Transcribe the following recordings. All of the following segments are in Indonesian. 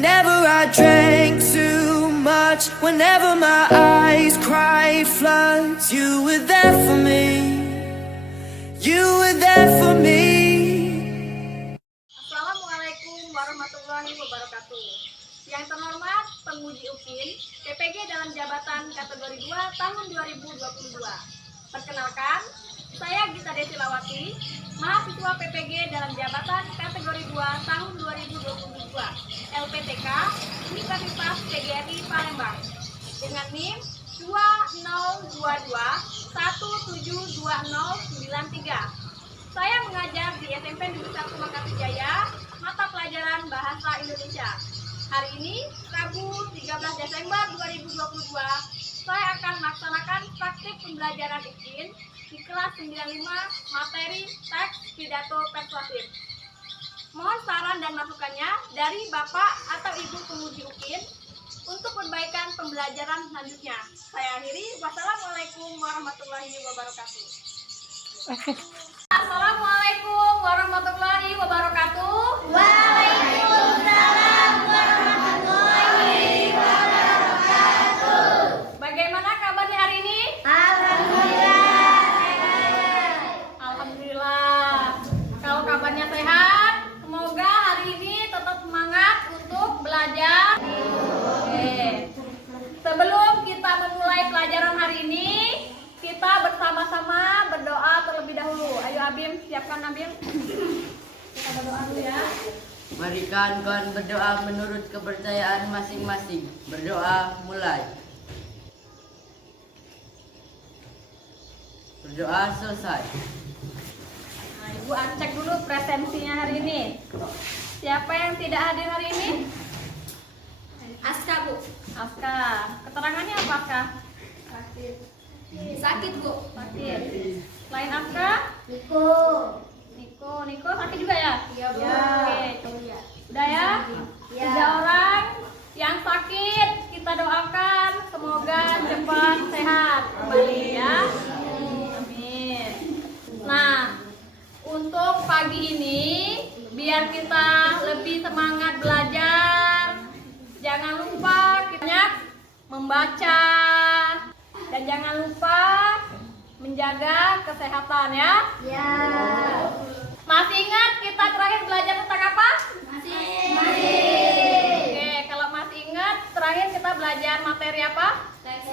Whenever I drank too much, whenever my eyes cried floods, you were there for me. You were there for me. Assalamualaikum warahmatullahi wabarakatuh. Yang terhormat penguji UPIN PPG dalam jabatan kategori 2 tahun 2022. Perkenalkan, saya Gita Desilawati, mahasiswa PPG dalam jabatan kategori 2 tahun 2022, LPTK Universitas PGRI Palembang, dengan NIM 2022172093. Saya mengajar di SMP Negeri 1 Makati Jaya, mata pelajaran Bahasa Indonesia. Hari ini, Rabu 13 Desember 2022, saya akan melaksanakan praktik pembelajaran UPIN di kelas 95 materi teks pidato persuasif. Mohon saran dan masukannya dari Bapak atau Ibu penguji UPIN untuk perbaikan pembelajaran selanjutnya. Saya akhiri. Wassalamualaikum warahmatullahi wabarakatuh. Assalamualaikum warahmatullahi wabarakatuh. Waalaikumsalam warahmatullahi wabarakatuh. Bagaimana kabarnya hari ini? Alhamdulillah. Alhamdulillah. Kalau kabarnya sehat, semoga hari ini tetap semangat untuk belajar. Oke. Sebelum kita memulai pelajaran hari ini, kita bersama-sama berdoa terlebih dahulu. Ayo Abim, siapkan Abim. Kita berdoa dulu ya. Mari kawan-kawan berdoa menurut kepercayaan masing-masing. Berdoa mulai. Berdoa selesai. Nah, Ibu cek dulu presensinya hari ini. Siapa yang tidak hadir hari ini? Aska, Bu. Aska. Keterangannya apa, Aska? Sakit, Bu. Sakit. Selain Aska? Niko sakit juga ya? Iya, Bu. Oke. Udah ya? Iya. 3 orang yang sakit kita doakan semoga cepat sehat kembali ya. Amin. Nah, untuk pagi ini biar kita lebih semangat belajar, jangan lupa kita membaca dan jangan lupa menjaga kesehatan ya. Ya. Masih ingat kita terakhir belajar tentang apa? Masih. Oke, kalau masih ingat terakhir kita belajar materi apa? Teks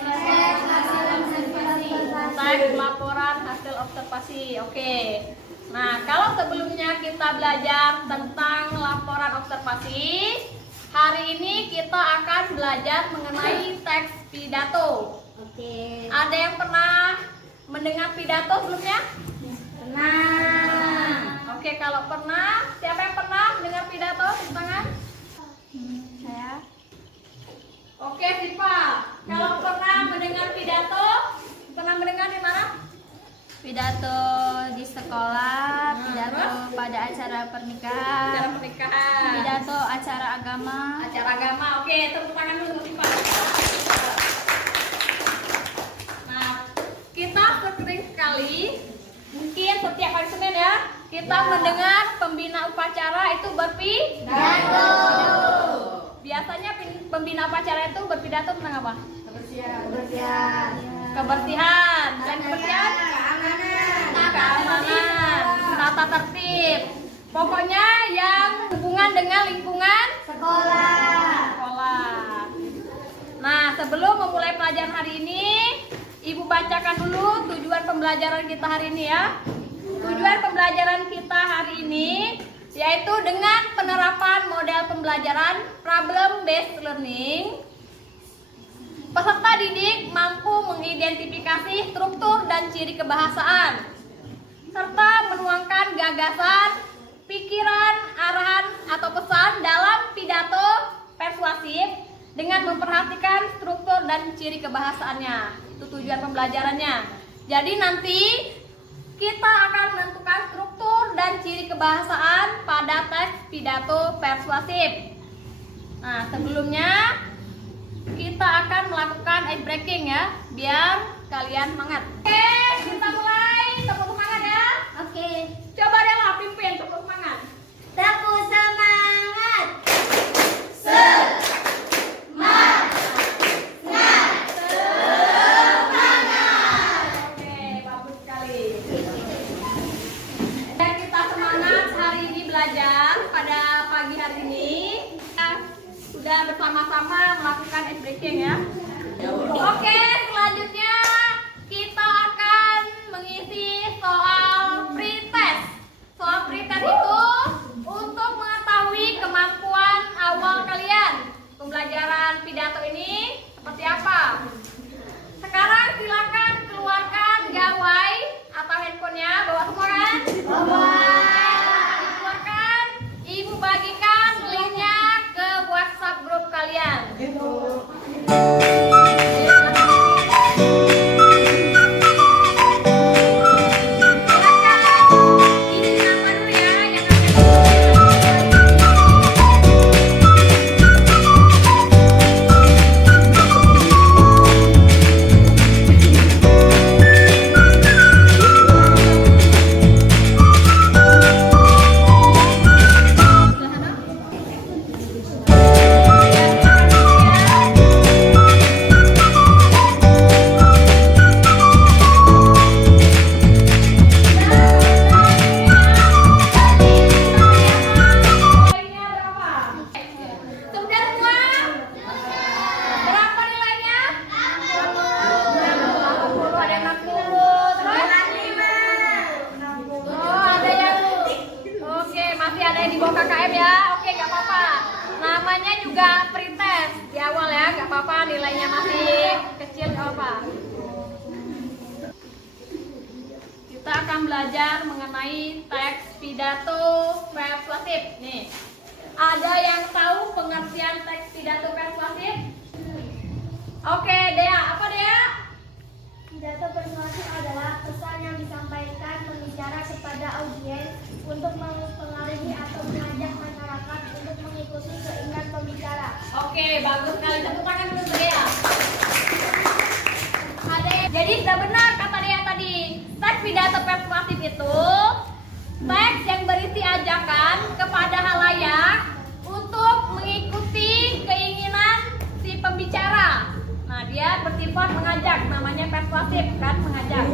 laporan hasil observasi. Oke. Nah, kalau sebelumnya kita belajar tentang laporan observasi, hari ini kita akan belajar mengenai teks pidato. Oke. Ada yang pernah mendengar pidato sebelumnya? Tenang. Oke, kalau pernah, siapa yang pernah mendengar pidato? Tepuk tangan. Saya. Oke, Sipa. Kalau pernah mendengar pidato, pernah mendengar di mana? Pidato di sekolah, pidato terus? pada acara Acara pernikahan, pernikahan. pidato acara agama. Acara agama. Oke, tepuk tangan dulu untuk Sipa. Nah, kita sering sekali, mungkin setiap hari Senin ya, kita mendengar pembina upacara itu berpidato. Biasanya pembina upacara itu berpidato tentang apa? Kebersihan. Kebersihan. Dan kebersihan? Keamanan. Tata tertib. Pokoknya yang hubungan dengan lingkungan sekolah. Nah, sebelum memulai pelajaran hari ini, Ibu bacakan dulu tujuan pembelajaran kita hari ini ya. Tujuan pembelajaran kita hari ini yaitu dengan penerapan model pembelajaran problem based learning, peserta didik mampu mengidentifikasi struktur dan ciri kebahasaan serta menuangkan gagasan, pikiran, arahan atau pesan dalam pidato persuasif dengan memperhatikan struktur dan ciri kebahasaannya. Itu tujuan pembelajarannya. Jadi nanti kita akan menentukan struktur dan ciri kebahasaan pada teks pidato persuasif. Nah, sebelumnya kita akan melakukan ice breaking ya, biar kalian semangat. Oke, kita mulai. Tepuk semangat ya. Oke. Coba deh lah pimpin tepuk semangat. Tepuk semangat. Semangat. sudah bersama-sama melakukan ice breaking ya. Oke, selanjutnya kita akan mengisi soal pretest. Soal pretest itu untuk mengetahui kemampuan awal kalian. Pembelajaran pidato ini seperti apa? Sekarang silakan keluarkan gawai atau handphonenya, bawa semua kan? Bawa. Dikeluarkan, ibu bagikan linknya ke WhatsApp grup kalian. KKM ya, oke nggak apa-apa. Namanya juga pretest di awal ya, nggak apa-apa, nilainya masih kecil nggak apa. Kita akan belajar mengenai teks pidato persuasif. Nih, ada yang tahu pengertian teks pidato persuasif? Oke, Dea, apa Dea? Pidato persuasif adalah pesan yang disampaikan pembicara kepada audiens untuk mempengaruhi atau mengajak masyarakat untuk mengikuti keinginan pembicara. Oke, bagus sekali. Tepuk tangan dulu Dea. Jadi sudah benar kata Dea tadi. Teks pidato persuasif itu teks yang berisi ajakan kepada halayak untuk mengikuti keinginan si pembicara. Nah, dia bersifat mengajak, namanya persuasif kan, mengajak.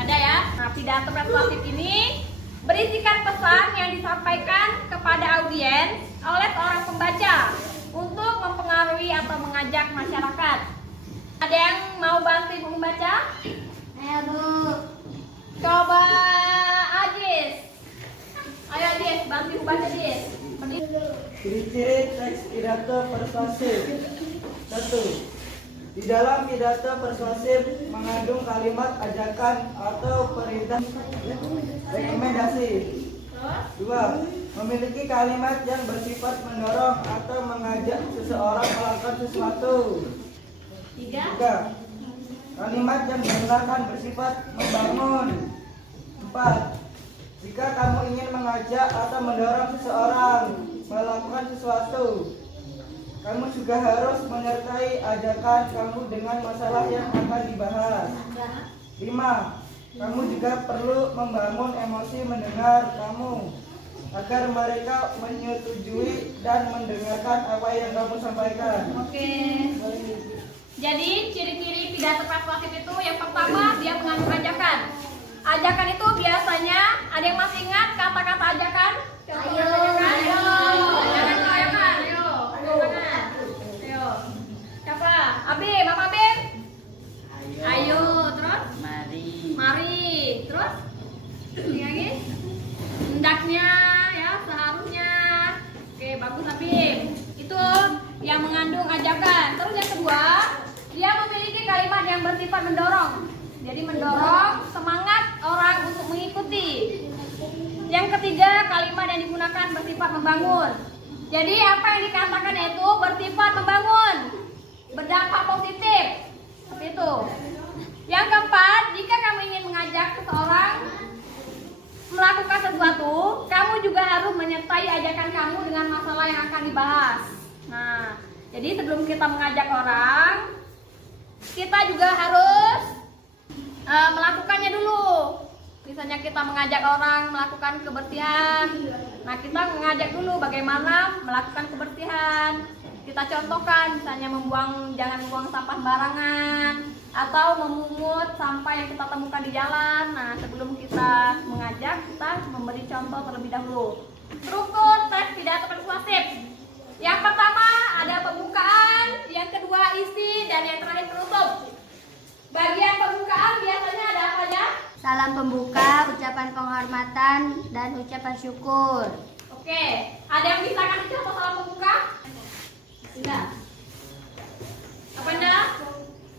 Ada ya. Nah, pidato persuasif ini berisikan pesan yang disampaikan kepada audiens oleh seorang pembaca untuk mempengaruhi atau mengajak masyarakat. Ada yang mau bantu ibu membaca? Ayo Bu. Coba Ajis. Ayo Ajis, bantu ibu baca Ajis. Ciri-ciri teks pidato persuasif. 1. Di dalam pidato persuasif mengandung kalimat ajakan atau perintah rekomendasi. 2. Memiliki kalimat yang bersifat mendorong atau mengajak seseorang melakukan sesuatu. 3. Kalimat yang digunakan bersifat membangun. 4. Jika kamu ingin mengajak atau mendorong seseorang melakukan sesuatu, kamu juga harus menyertai ajakan kamu dengan masalah yang akan dibahas. 5. Kamu juga perlu membangun emosi mendengar kamu agar mereka menyetujui dan mendengarkan apa yang kamu sampaikan. Oke. Jadi ciri-ciri pidato persuasif itu yang pertama dia mengandung ajakan. Ajakan itu biasanya ada yang masih ingat kata-kata ajakan? Ayo. Ayo. Ajakan ajakan. Ayo. Ayo. Siapa? Abim, Mama Abim? Ayo. Terus? Mari. Mari. Terus? Ini lagi? Hendaknya ya, seharusnya. Oke, bagus Abim. Itu yang mengandung ajakan. Terus yang kedua, dia memiliki kalimat yang bersifat mendorong. Jadi mendorong semangat orang untuk mengikuti. Yang ketiga, kalimat yang digunakan bersifat membangun. Jadi apa yang dikatakan itu bersifat membangun, berdampak positif. Seperti itu. Yang keempat, jika kamu ingin mengajak seseorang melakukan sesuatu, kamu juga harus menyertai ajakan kamu dengan masalah yang akan dibahas. Nah, jadi sebelum kita mengajak orang, kita juga harus melakukannya dulu. Misalnya kita mengajak orang melakukan kebersihan, nah kita mengajak dulu bagaimana melakukan kebersihan. Kita contohkan, misalnya jangan membuang sampah sembarangan, atau memungut sampah yang kita temukan di jalan. Nah, sebelum kita mengajak, kita memberi contoh terlebih dahulu. Struktur teks pidato persuasif. Yang pertama ada dan yang terakhir penutup. Bagian pembukaan biasanya ada apa aja? Salam pembuka, ucapan penghormatan, dan ucapan syukur. Oke, ada yang bisa kasih contoh salam pembuka? Tidak. Apa anda?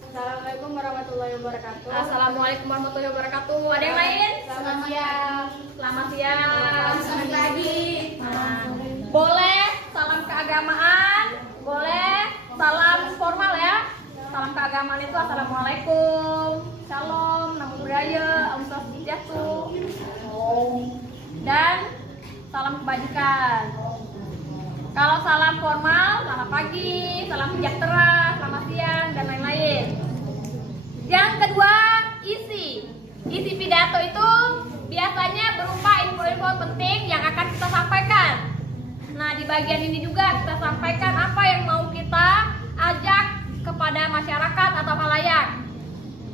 Assalamualaikum warahmatullahi wabarakatuh. Assalamualaikum warahmatullahi wabarakatuh. Ada yang lain? Selamat siang. Selamat siang. Selamat pagi. Nah, boleh salam keagamaan, boleh salam formal ya. Salam keagamaan itu assalamualaikum, shalom, namo buddhaya, om swastiastu, dan salam kebajikan. Kalau salam formal, selamat pagi, salam sejahtera, selamat siang, dan lain-lain. Yang kedua, isi pidato itu biasanya berupa info-info penting yang akan kita sampaikan. Nah, di bagian ini juga kita sampaikan apa yang mau kita ajak kepada masyarakat atau khalayak.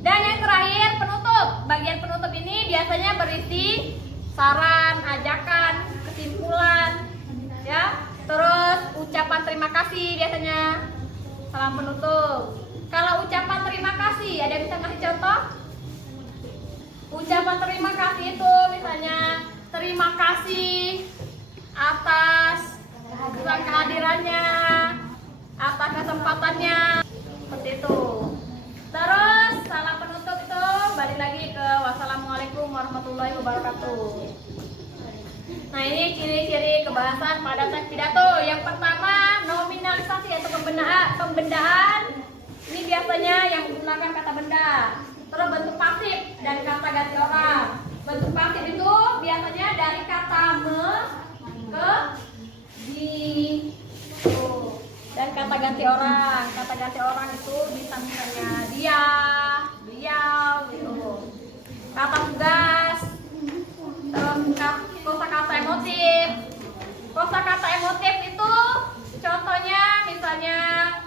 Dan yang terakhir, penutup. Bagian penutup ini biasanya berisi saran, ajakan, kesimpulan, ya. Terus ucapan terima kasih biasanya. Salam penutup. Kalau ucapan terima kasih, ada yang bisa ngasih contoh? Ucapan terima kasih itu misalnya terima kasih atas kehadirannya, atas kesempatannya, seperti itu. Terus salam penutup itu balik lagi ke wassalamualaikum warahmatullahi wabarakatuh. Nah, ini ciri-ciri kebahasan pada teks pidato. Yang pertama, nominalisasi atau pembendaan. Ini biasanya yang menggunakan kata benda. Terus bentuk pasif dan kata ganti orang. Bentuk pasif itu biasanya dari kata me ke di. Dan kata ganti orang. Kata ganti orang itu bisa misalnya dia, beliau, gitu. Kata tugas. Kosakata emotif. Kosakata emotif itu contohnya misalnya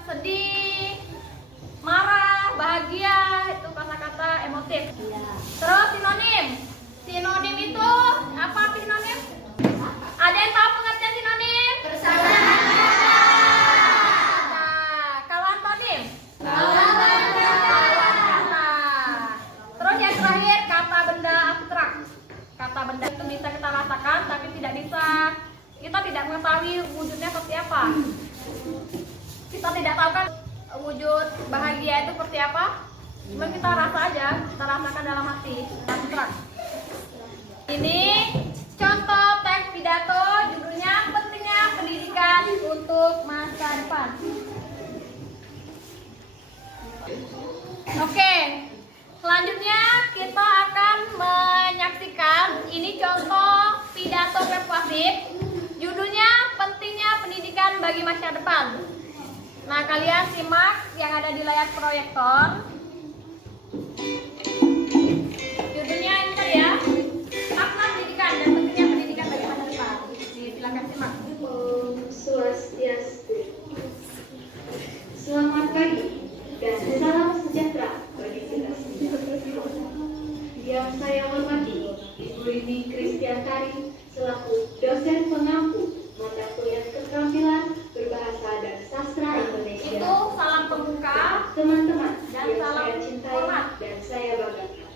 sedih, marah, bahagia, itu kosakata emotif. Terus sinonim. Sinonim itu apa sinonim? Ada yang tahu pengertian sinonim? Bersamaan. Nah, kalau antonim? Lawan kata. Terus yang terakhir kata benda abstrak. Kata benda itu bisa kita rasakan, tapi kita tidak mengetahui wujudnya seperti apa. Kita tidak tahu kan wujud bahagia itu seperti apa. Cuma kita rasa aja, kita rasakan dalam hati, abstrak. Ini contoh teks pidato, judulnya pentingnya pendidikan untuk masa depan. Oke. Selanjutnya kita akan menyaksikan ini contoh pidato persuasif. Judulnya pentingnya pendidikan bagi masa depan. Nah, kalian simak yang ada di layar proyektor. Judulnya ini tadi ya, makna pendidikan dan pentingnya pendidikan bagi masa depan. Silakan simak. Om Swastiastu. Selamat pagi dan salam sejahtera bagi kita semua. Yang saya hormati Ibu Rini Kristiantari selaku dosen pengampu mata kuliah keterampilan berbahasa dan sastra Indonesia. Itu salam pembuka. Teman-teman Dan yang salam saya cintai hormat. dan saya banggakan.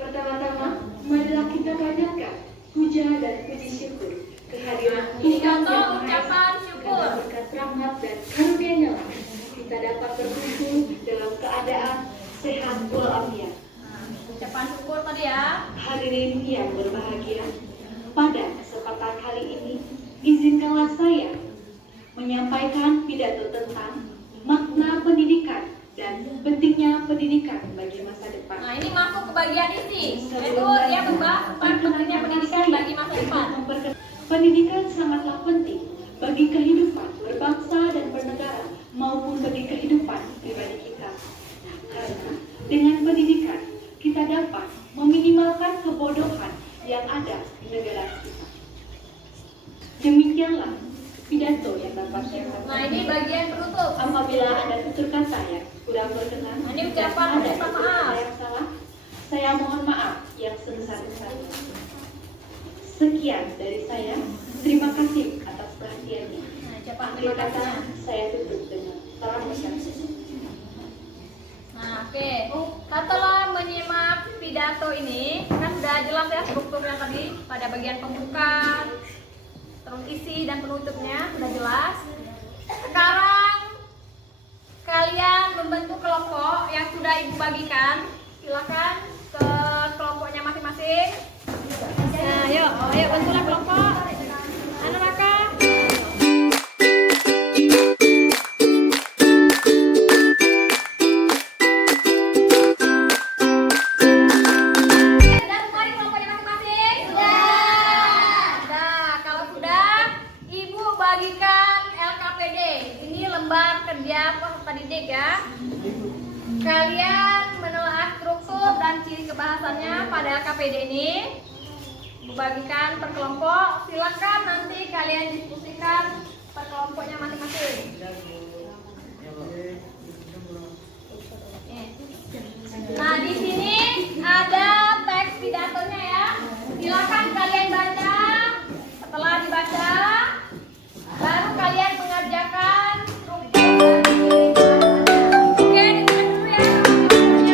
Pertama-tama, marilah kita panjatkan puja dan puji syukur kehadiran Ini Tuhan contoh Yang Maha ucapan Esa. syukur. Karena berkat rahmat dan karunia-Nya lah kita dapat berkumpul dalam keadaan sehat walafiat. Ucapan syukur tadi ya. Hadirin yang berbahagia, pada kesempatan kali ini izinkanlah saya menyampaikan pidato tentang makna pendidikan dan pentingnya pendidikan bagi masa depan. Nah, ini masuk ke bagian isi. Itu dia membahas tentang pentingnya pendidikan bagi masa depan. Pendidikan sangatlah penting bagi kehidupan berbangsa dan bernegara maupun bagi kehidupan pribadi kita. Karena dengan pendidikan kita dapat meminimalkan kebodohan yang ada di negara kita. Demikianlah pidato yang dapat saya sampaikan. Nah, ini bagian penutup. Apabila ada tutur kata yang kurang berkenan, Nah, ini ucapan dan ada minta tutur maaf. kata yang salah, saya mohon maaf yang sebesar-besarnya. Sekian dari saya. Terima kasih atas perhatiannya. Nah, ucapan Akhir terima kata kasih. saya tutup dengan Nah, oke. Setelah menyimak pidato ini, kan sudah jelas ya strukturnya tadi pada bagian pembuka, terus isi dan penutupnya sudah jelas. Sekarang kalian membentuk kelompok yang sudah ibu bagikan. Silakan ke kelompoknya masing-masing. Nah, ayo bentuklah kelompok. Ana Raka. Sudah semua di kelompoknya masing-masing? Sudah. Kalau sudah, ibu bagikan LKPD. Ini lembar kerja peserta didik ya. Kalian menelaah struktur dan ciri kebahasannya pada LKPD ini. Bagikan per kelompok, silakan nanti kalian diskusikan per kelompoknya masing-masing. Nah, di sini ada teks pidatonya ya. Silakan kalian baca. Setelah dibaca, baru kalian mengerjakan struktur dan ciri kebahasannya. Oke, ditulis dulu ya kelompoknya.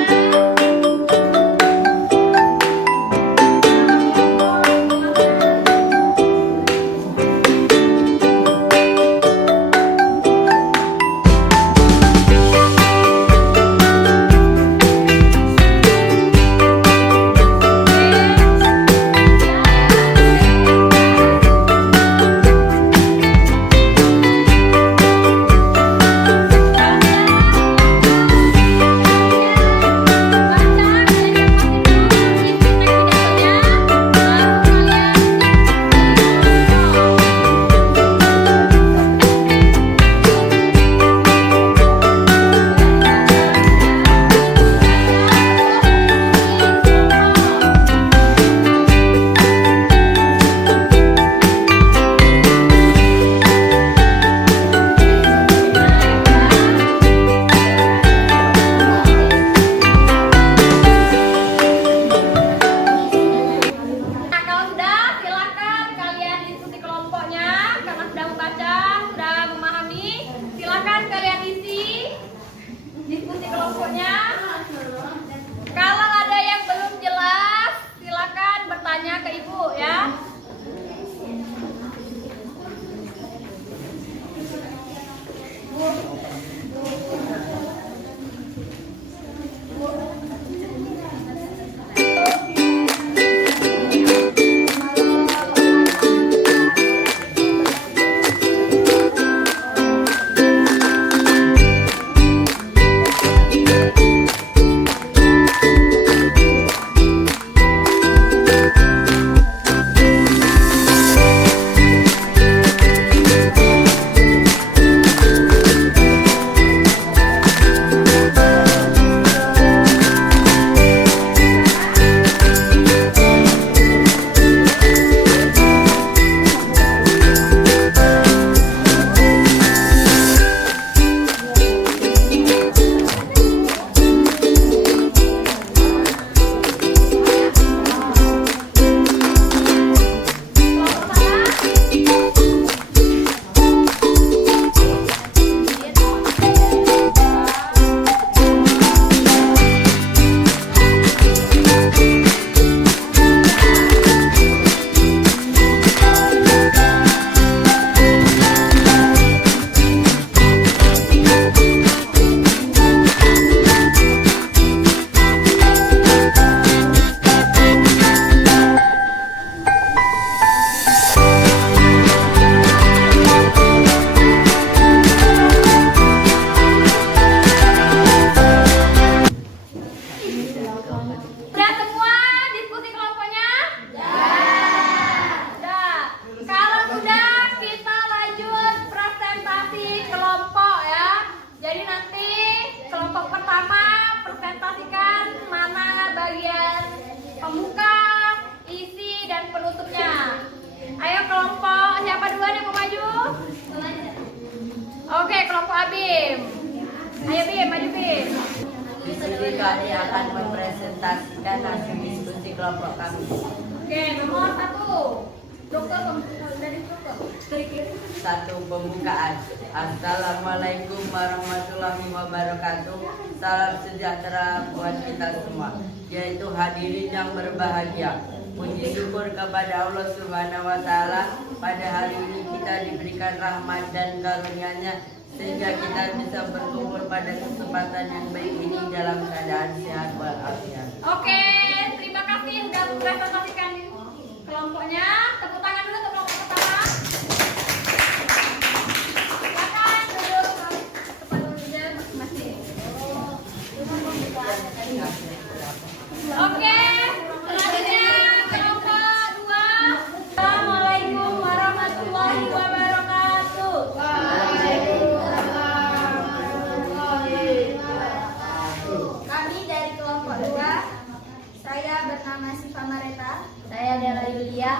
Nah, kalau sudah, silakan kalian diskusi kelompoknya. Karena sudah membaca, sudah memahami, silakan kalian isi diskusi kelompoknya. Kalau ada yang belum jelas, silakan bertanya ke ibu ya. Sudah semua diskusi kelompoknya? Sudah. Kalau sudah, kita lanjut presentasi kelompok ya. Jadi nanti kelompok pertama presentasikan mana bagian pembuka, isi, dan penutupnya. Ayo kelompok, siapa duluan yang mau maju? Oke, kelompok Abim. Ayo Bim, maju Bim. Di sini kami akan mempresentasikan hasil diskusi kelompok kami. Oke, nomor 1. Struktur dari struktur. Satu, pembukaan. Assalamualaikum warahmatullahi wabarakatuh. Salam sejahtera buat kita semua, yaitu hadirin yang berbahagia. Puji syukur kepada Allah Subhanahu wa Ta'ala, pada hari ini kita diberikan rahmat dan karunia-Nya sehingga kita bisa berkumpul pada kesempatan yang baik ini dalam keadaan sehat walafiat. Oke, terima kasih sudah mempresentasikan kelompoknya. Tepuk tangan dulu untuk kelompok pertama. Silakan duduk tempat duduknya masing-masing. Oke, selanjutnya kelompok 2. Assalamualaikum warahmatullahi wabarakatuh. Kami dari kelompok 2. Saya bernama Siva Mareta. Saya Dela Yulia.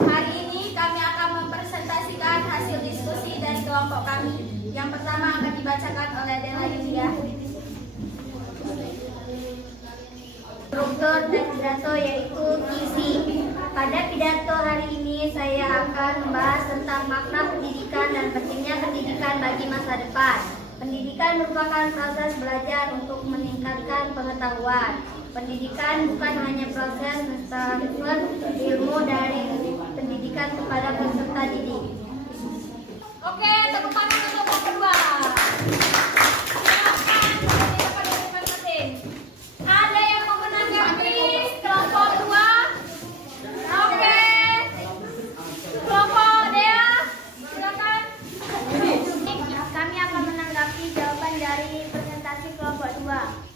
Hari ini kami akan mempresentasikan hasil diskusi dari kelompok kami. Yang pertama akan dibacakan oleh Dela Yulia. Struktur dan pidato yaitu isi. Pada pidato hari ini saya akan membahas tentang makna pendidikan dan pentingnya pendidikan bagi masa depan. Pendidikan merupakan proses belajar untuk meningkatkan pengetahuan. Pendidikan bukan hanya proses mentransfer ilmu dari pendidikan kepada peserta didik. Oke, tepuk tangan untuk kelompok kedua. Silakan kembali kepada masing-masing. Ada yang mau menanggapi kelompok 2? Oke. Kelompok Dea, silakan. Kami akan menanggapi jawaban dari presentasi kelompok 2.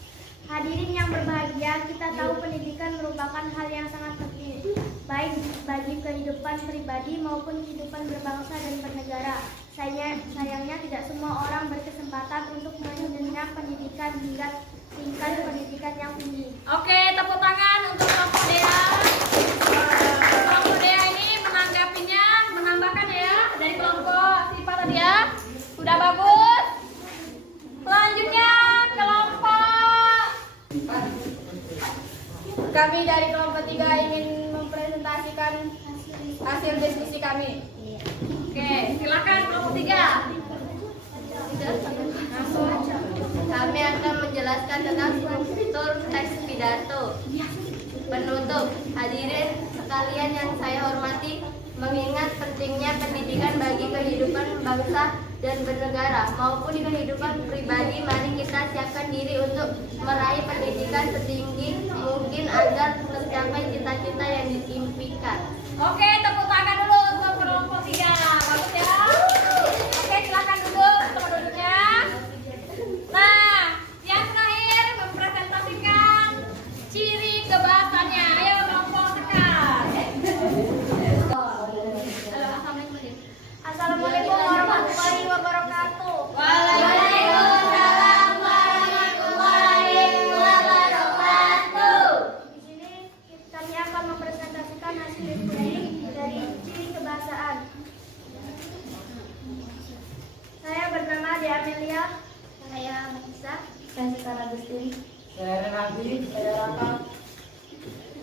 Hadirin yang berbahagia, kita tahu pendidikan merupakan hal yang sangat penting, baik bagi kehidupan pribadi maupun kehidupan berbangsa dan bernegara. Sayangnya tidak semua orang berkesempatan untuk mengenyam pendidikan hingga tingkat pendidikan yang tinggi. Oke, tepuk tangan untuk kelompok Dea. Kelompok Dea ini menanggapinya, menambahkan ya dari kelompok Siva tadi ya. Sudah bagus. Selanjutnya kelompok Kami dari kelompok 3 ingin mempresentasikan hasil diskusi kami. Oke, silakan kelompok 3. Kami akan menjelaskan tentang struktur teks pidato. Penutup, hadirin sekalian yang saya hormati, mengingat pentingnya pendidikan bagi kehidupan bangsa dan bernegara maupun kehidupan pribadi, mari kita siapkan diri untuk meraih pendidikan setinggi mungkin agar tercapai cita-cita yang diimpikan. Oke, tepuk tangan dulu untuk kelompok 3. Bagus ya. Oke, silakan duduk tempat duduknya. Nah, yang terakhir mempresentasikan ciri kebahasannya. Ayo kelompok tekan. Assalamualaikum warahmatullahi wabarakatuh. Waalaikumsalam warahmatullahi wabarakatuh. Di sini kami akan mempresentasikan hasil diskusi dari ciri kebahasaan. Saya bernama De Amelia. Saya Mahisa. Saya Sekarang Agustin. Saya Renati, saya Raka.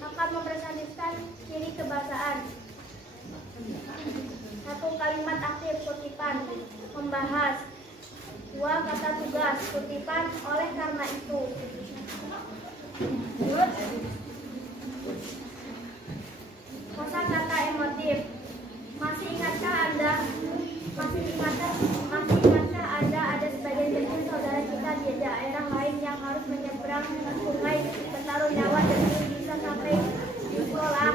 Akan mempresentasikan ciri kebahasaan. Satu, kalimat aktif kutipan membahas. 2, kata tugas kutipan oleh karena itu. Kosakata emotif. Masih ingatkah Anda ada sebagian kecil saudara kita di daerah lain yang harus menyeberang sungai bertaruh nyawa demi bisa sampai di sekolah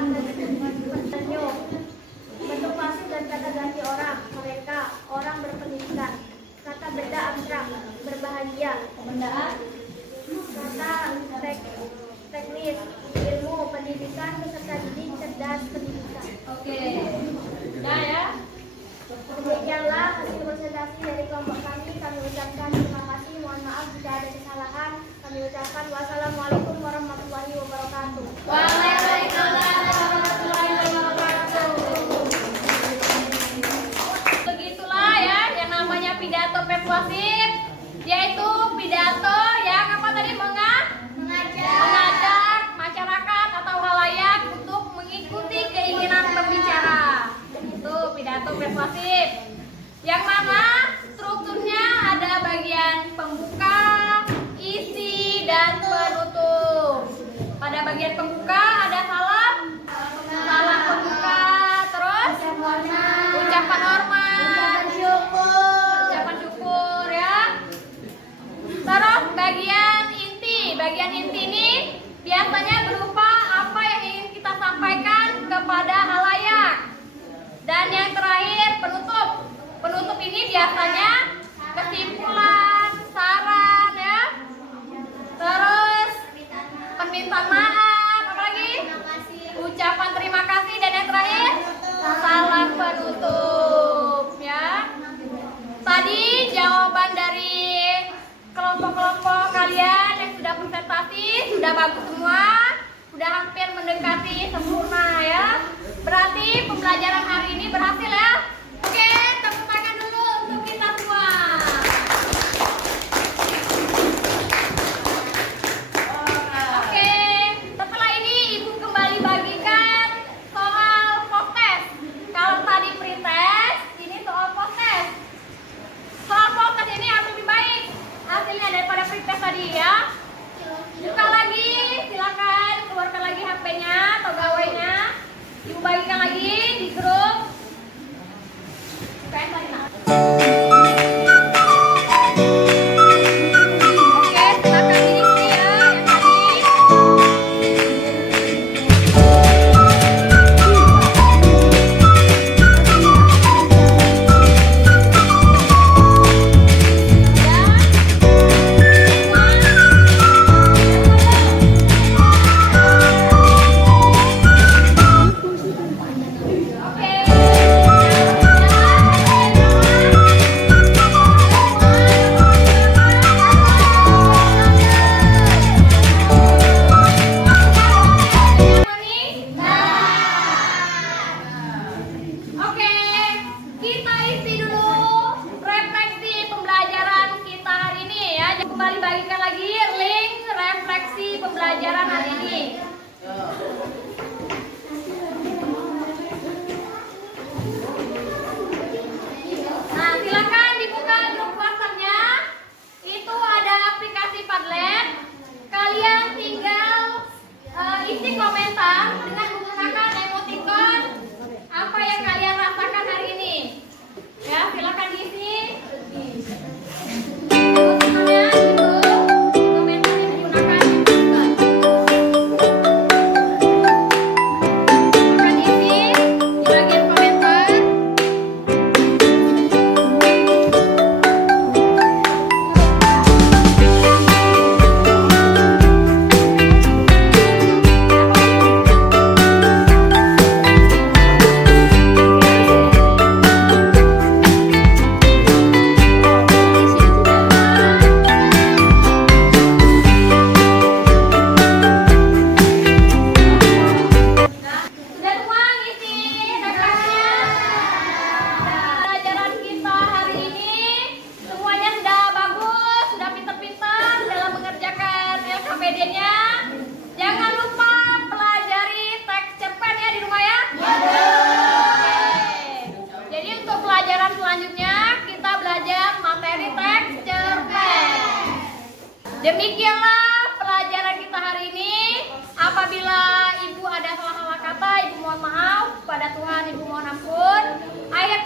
tersenyum. Bentuk pasif dan kata ganti orang, mereka orang berpendidikan. Kata benda abstrak, berbahagia. Kata teknis, ilmu, pendidikan, peserta didik, cerdas, pendidikan. Oke. Udah ya. Demikianlah hasil presentasi dari kelompok kami. Kami ucapkan terima kasih. Mohon maaf jika ada kesalahan. Kami ucapkan wassalamualaikum warahmatullahi wabarakatuh. Waalaikumsalam warahmatullahi wabarakatuh. Begitulah ya yang namanya pidato persuasif, yaitu pidato yang apa tadi mengajak masyarakat atau halayak untuk mengikuti keinginan pembicara. persuasif. Yang mana strukturnya ada bagian pembuka, isi, dan penutup. Pada bagian pembuka ada salam pembuka, terus ucapan hormat, ucapan syukur ya. Terus bagian inti ini biasanya berupa apa yang ingin kita sampaikan kepada halayak. Dan yang terakhir penutup ini biasanya kesimpulan, saran ya. Terus permintaan maaf, apa lagi? Ucapan terima kasih, dan yang terakhir salam penutup ya. Tadi jawaban dari kelompok-kelompok kalian yang sudah presentasi sudah bagus semua, sudah hampir mendekati sempurna ya. Berarti pembelajaran hari ini berhasil ya. Oke, tepuk tangan dulu untuk kita semua. Oke, setelah ini Ibu kembali bagikan soal post-test. Kalau tadi pre-test, ini soal post-test. Soal post-test ini yang lebih baik hasilnya daripada pre-test tadi ya. Buka lagi, silakan keluarkan lagi HP-nya atau gawainya. Ibu bagikan lagi di grup. Bukain lagi. Oke, silakan diisi ya yang tadi. Oke, kita isi dulu refleksi pembelajaran kita hari ini ya. Kembali bagikan lagi link refleksi pembelajaran hari ini. Nah, silakan dibuka grup WhatsApp-nya. Itu ada aplikasi Padlet. Kalian tinggal isi komentar dengan menggunakan emoticon apa yang kalian rasakan hari ini. Ya, silakan diisi. Emoticonnya gitu. Komentarnya menggunakan emoticon. Silakan diisi di bagian komentar. Sudah semua ngisi refleksinya? Pelajaran kita hari ini semuanya sudah bagus, sudah pintar-pintar dalam mengerjakan LKPD-nya. Jangan lupa pelajari teks cerpen ya di rumah ya. Oke. Jadi untuk pelajaran selanjutnya kita belajar materi teks cerpen. Demikianlah pelajaran kita hari ini. Apabila Ibu ada salah-salah kata, Ibu mohon maaf. Pada Tuhan Ibu mohon ampun. Akhir